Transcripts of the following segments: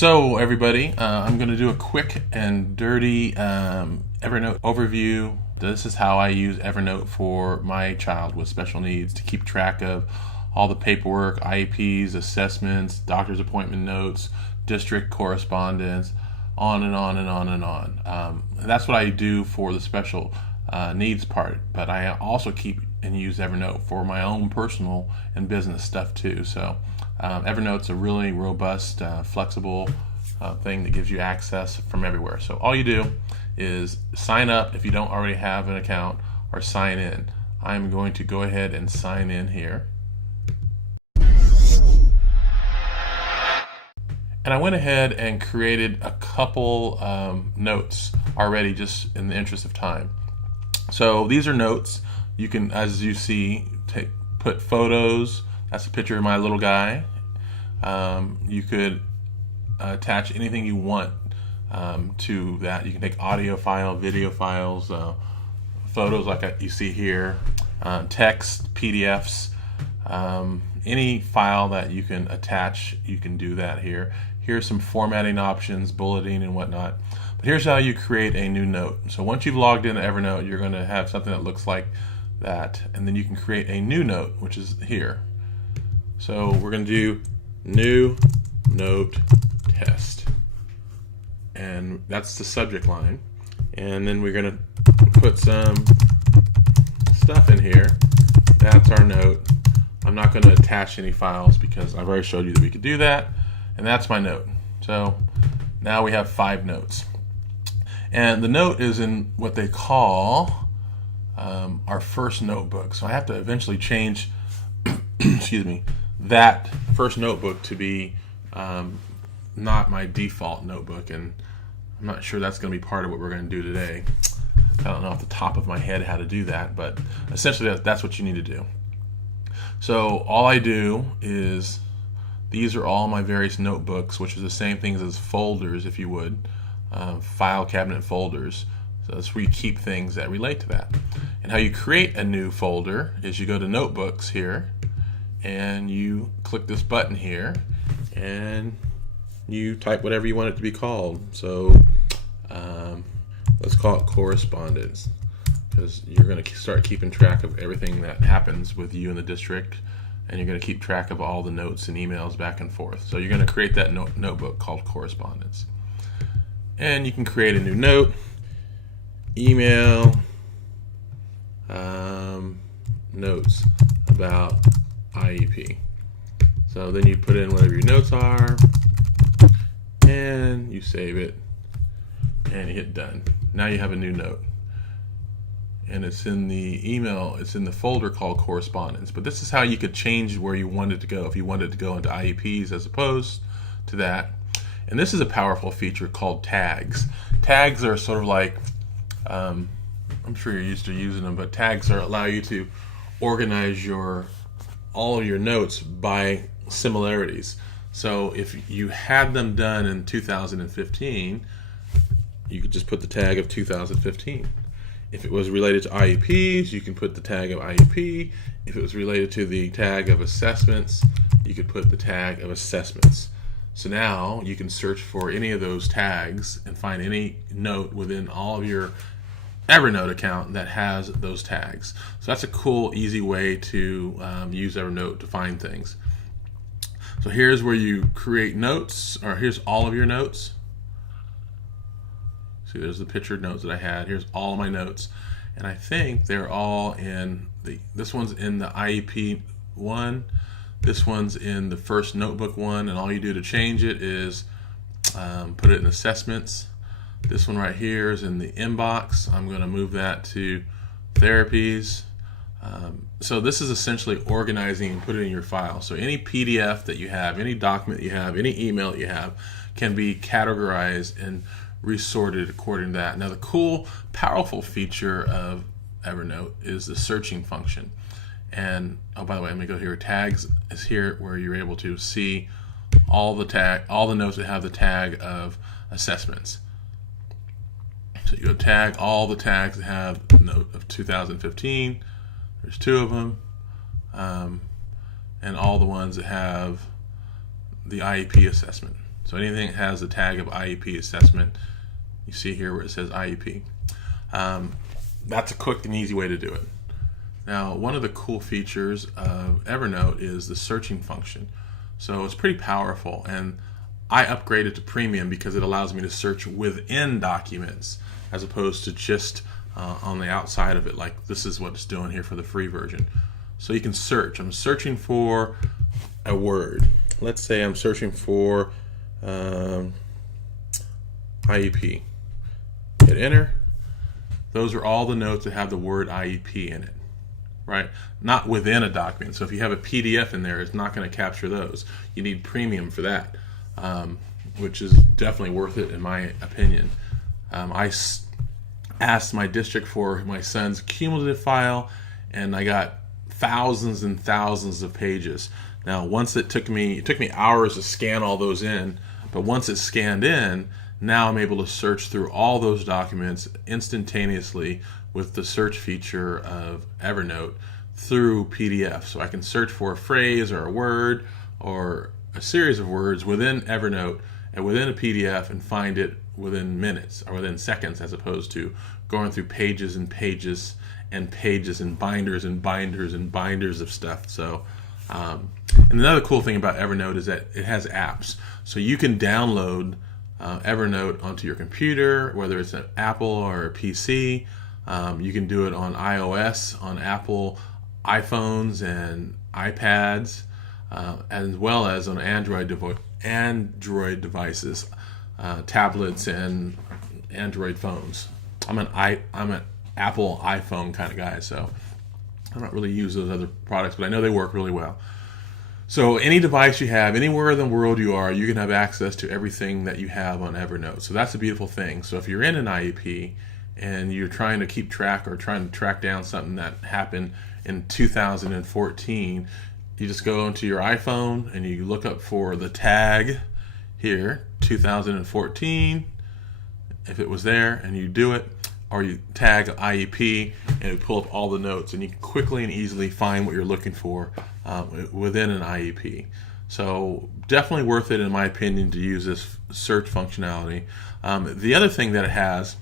So everybody, I'm going to do a quick and dirty Evernote overview. This is how I use Evernote for my child with special needs to keep track of all the paperwork, IEPs, assessments, doctor's appointment notes, district correspondence, on and on and on and on. That's what I do for the special needs part, but I also keep and use Evernote for my own personal and business stuff too. So Evernote's a really robust, flexible thing that gives you access from everywhere. So all you do is sign up if you don't already have an account, or sign in. I'm going to go ahead and sign in here. And I went ahead and created a couple notes already, just in the interest of time. So these are notes. You can, as you see, put photos. That's a picture of my little guy. You could attach anything you want to that. You can take audio file, video files, photos like you see here, text, PDFs, any file that you can attach, you can do that here. Here's some formatting options, bulleting and whatnot. But here's how you create a new note. So once you've logged into Evernote, you're going to have something that looks like that, and then you can create a new note, which is here. So we're going to do new note test, and that's the subject line. And then we're going to put some stuff in here. That's our note. I'm not going to attach any files because I've already showed you that we could do that, and that's my note. So now we have 5 notes, and the note is in what they call our first notebook. So I have to eventually change excuse me, that first notebook to be not my default notebook, and I'm not sure that's going to be part of what we're going to do today. I don't know off the top of my head how to do that, but essentially that's what you need to do. So all I do is, these are all my various notebooks, which are the same things as folders, if you would, file cabinet folders. So that's where you keep things that relate to that. And how you create a new folder is you go to Notebooks here, and you click this button here, and you type whatever you want it to be called. So let's call it correspondence, because you're going to start keeping track of everything that happens with you in the district, and you're going to keep track of all the notes and emails back and forth. So you're going to create that notebook called correspondence. And you can create a new note, email, notes about IEP. So then you put in whatever your notes are, and you save it, and you hit done. Now you have a new note, and it's in the email, it's in the folder called correspondence. But this is how you could change where you want it to go, if you wanted it to go into IEPs as opposed to that. And this is a powerful feature called tags. Tags are sort of like, I'm sure you're used to using them, but tags allow you to organize all of your notes by similarities. So if you had them done in 2015, you could just put the tag of 2015. If it was related to IEPs, you can put the tag of IEP. If it was related to the tag of assessments, you could put the tag of assessments. So now you can search for any of those tags and find any note within all of your Evernote account that has those tags. So that's a cool, easy way to use Evernote to find things. So here's where you create notes, or here's all of your notes. See, there's the pictured notes that I had. Here's all of my notes, and I think they're all in this one's in the IEP one, this one's in the first notebook one, and all you do to change it is put it in assessments. This one right here is in the inbox. I'm going to move that to therapies. So this is essentially organizing and putting it in your file. So any PDF that you have, any document you have, any email that you have can be categorized and resorted according to that. Now the cool, powerful feature of Evernote is the searching function. And oh, by the way, let me go here. Tags is here, where you're able to see all the notes that have the tag of assessments. So you go tag all the tags that have the note of 2015. There's 2 of them, and all the ones that have the IEP assessment. So anything that has the tag of IEP assessment, you see here where it says IEP. That's a quick and easy way to do it. Now, one of the cool features of Evernote is the searching function. So it's pretty powerful, and I upgraded to premium because it allows me to search within documents as opposed to just on the outside of it, like this is what it's doing here for the free version. So you can search. I'm searching for a word. Let's say I'm searching for IEP. Hit enter. Those are all the notes that have the word IEP in it, right? Not within a document. So if you have a PDF in there, it's not going to capture those. You need premium for that, which is definitely worth it in my opinion. I asked my district for my son's cumulative file, and I got thousands and thousands of pages. Now, once it took me hours to scan all those in, but once it's scanned in, now I'm able to search through all those documents instantaneously with the search feature of Evernote through PDF. So I can search for a phrase or a word or a series of words within Evernote and within a PDF and find it within minutes or within seconds, as opposed to going through pages and pages and pages and binders and binders and binders of stuff. So, and another cool thing about Evernote is that it has apps. So you can download Evernote onto your computer, whether it's an Apple or a PC. You can do it on iOS, on Apple iPhones and iPads, as well as on Android devices, tablets and Android phones. I'm an Apple iPhone kind of guy, so I don't really use those other products, but I know they work really well. So any device you have, anywhere in the world you are, you can have access to everything that you have on Evernote. So that's a beautiful thing. So if you're in an IEP and you're trying to keep track or trying to track down something that happened in 2014, you just go into your iPhone and you look up for the tag here, 2014, if it was there, and you do it, or you tag IEP and it pull up all the notes, and you can quickly and easily find what you're looking for within an IEP. So definitely worth it, in my opinion, to use this search functionality. The other thing that it has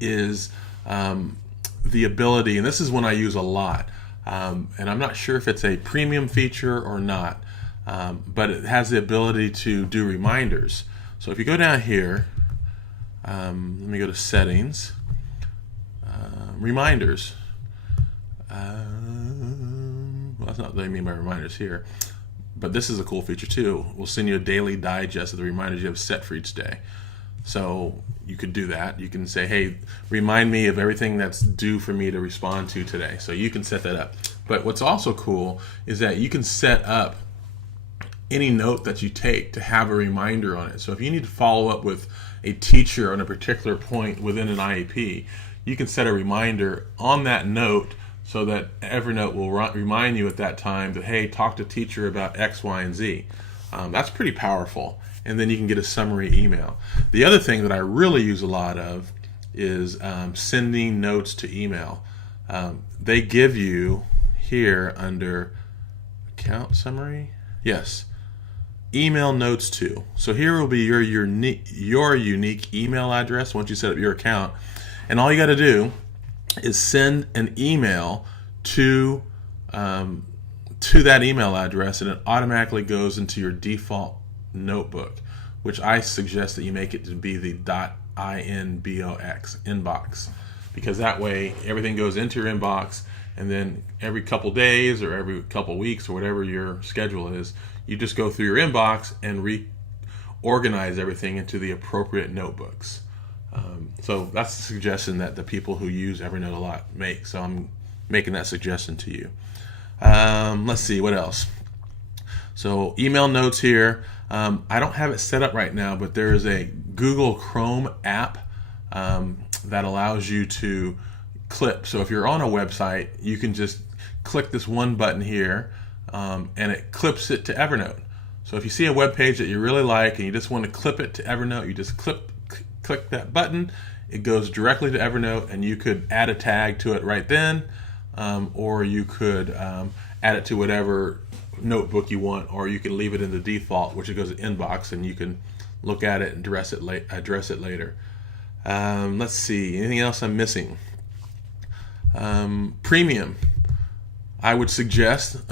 is the ability, and this is one I use a lot, and I'm not sure if it's a premium feature or not, but it has the ability to do reminders. So if you go down here, let me go to settings, reminders. Well, that's not what I mean by reminders here, but this is a cool feature too. We'll send you a daily digest of the reminders you have set for each day. So you could do that. You can say, hey, remind me of everything that's due for me to respond to today. So you can set that up. But what's also cool is that you can set up any note that you take to have a reminder on it. So if you need to follow up with a teacher on a particular point within an IEP, you can set a reminder on that note so that Evernote will remind you at that time that, hey, talk to teacher about X, Y, and Z. That's pretty powerful. And then you can get a summary email. The other thing that I really use a lot of is sending notes to email. They give you here under account summary, yes, email notes to. So here will be your unique email address once you set up your account, and all you got to do is send an email to that email address, and it automatically goes into your default notebook, which I suggest that you make it to be the .inbox inbox, because that way everything goes into your inbox, and then every couple days or every couple weeks or whatever your schedule is, you just go through your inbox and reorganize everything into the appropriate notebooks. So that's the suggestion that the people who use Evernote a lot make. So I'm making that suggestion to you. Let's see, what else? So email notes here. I don't have it set up right now, but there is a Google Chrome app that allows you to clip. So if you're on a website, you can just click this one button here, and it clips it to Evernote. So if you see a web page that you really like and you just want to clip it to Evernote, you just click that button. It goes directly to Evernote, and you could add a tag to it right then. or you could add it to whatever notebook you want, or you can leave it in the default, which it goes to inbox, and you can look at it and address it later. Let's see, anything else I'm missing? Premium. I would suggest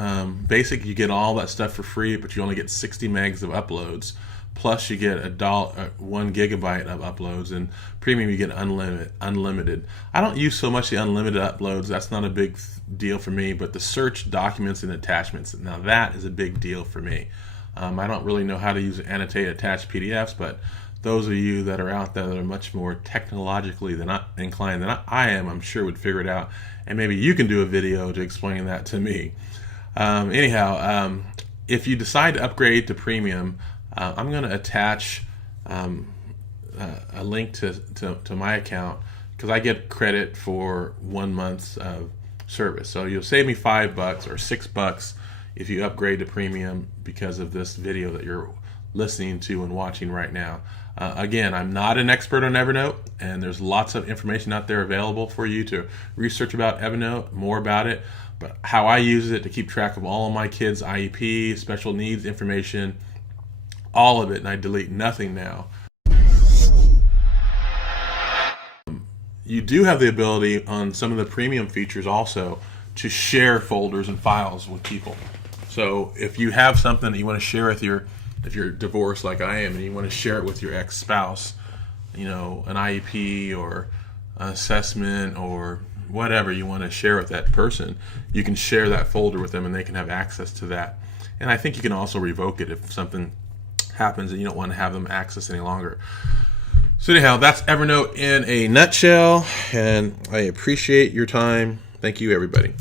basic, you get all that stuff for free, but you only get 60 megs of uploads. Plus you get $1 gigabyte of uploads, and premium you get unlimited. I don't use so much the unlimited uploads. That's not a big deal for me, but the search documents and attachments, now that is a big deal for me. I don't really know how to use annotate attached PDFs, but those of you that are out there that are much more technologically inclined than I am, I'm sure would figure it out, and maybe you can do a video to explain that to me. Anyhow, if you decide to upgrade to premium, I'm going to attach a link to my account, because I get credit for 1 month's service. So you'll save me $5 or $6 if you upgrade to premium because of this video that you're listening to and watching right now. Again, I'm not an expert on Evernote, and there's lots of information out there available for you to research about Evernote, more about it, but how I use it to keep track of all of my kids' IEP, special needs information, all of it, and I delete nothing now. You do have the ability on some of the premium features also to share folders and files with people. So if you have something that you want to share with if you're divorced like I am and you want to share it with your ex-spouse, an IEP or an assessment or whatever you want to share with that person, you can share that folder with them and they can have access to that. And I think you can also revoke it if something happens and you don't want to have them access any longer. So anyhow, that's Evernote in a nutshell, and I appreciate your time. Thank you, everybody.